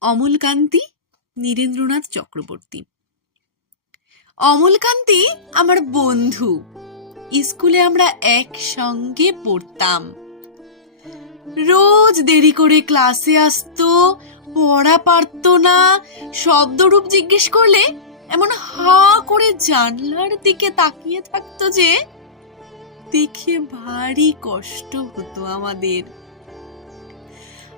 অমলকান্তি, নীরেন্দ্রনাথ চক্রবর্তী। অমলকান্তি আমার বন্ধু। স্কুলে আমরা একসঙ্গে পড়তাম। রোজ দেরি করে ক্লাসে আসতো, পড়া পারতো না। শব্দরূপ জিজ্ঞেস করলে এমন হা করে জানলার দিকে তাকিয়ে থাকতো যে, দেখে ভারী কষ্ট হতো আমাদের।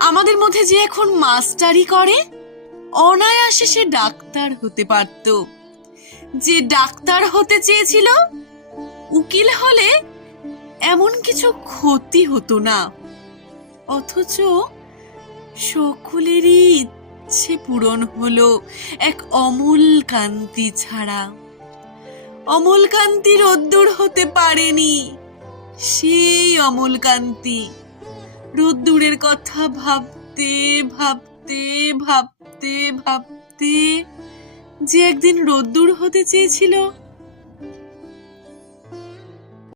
আমাদের মধ্যে যে এখন মাস্টারি করে, অনায়াসে সে ডাক্তার হতে পারত। যে ডাক্তার হতে চেয়েছিল, উকিল হলে এমন কিছু ক্ষতি হতো না। অথচ সকলেরই ইচ্ছে পূরণ হলো এক অমূল কান্তি ছাড়া। অমল কান্তি রোদ্দুর হতে পারেনি, সেই অমল কান্তি রোদ্দুরের কথা ভাবতে ভাবতে ভাবতে ভাবতে যে একদিন রোদ্দুর হতে চেয়েছিল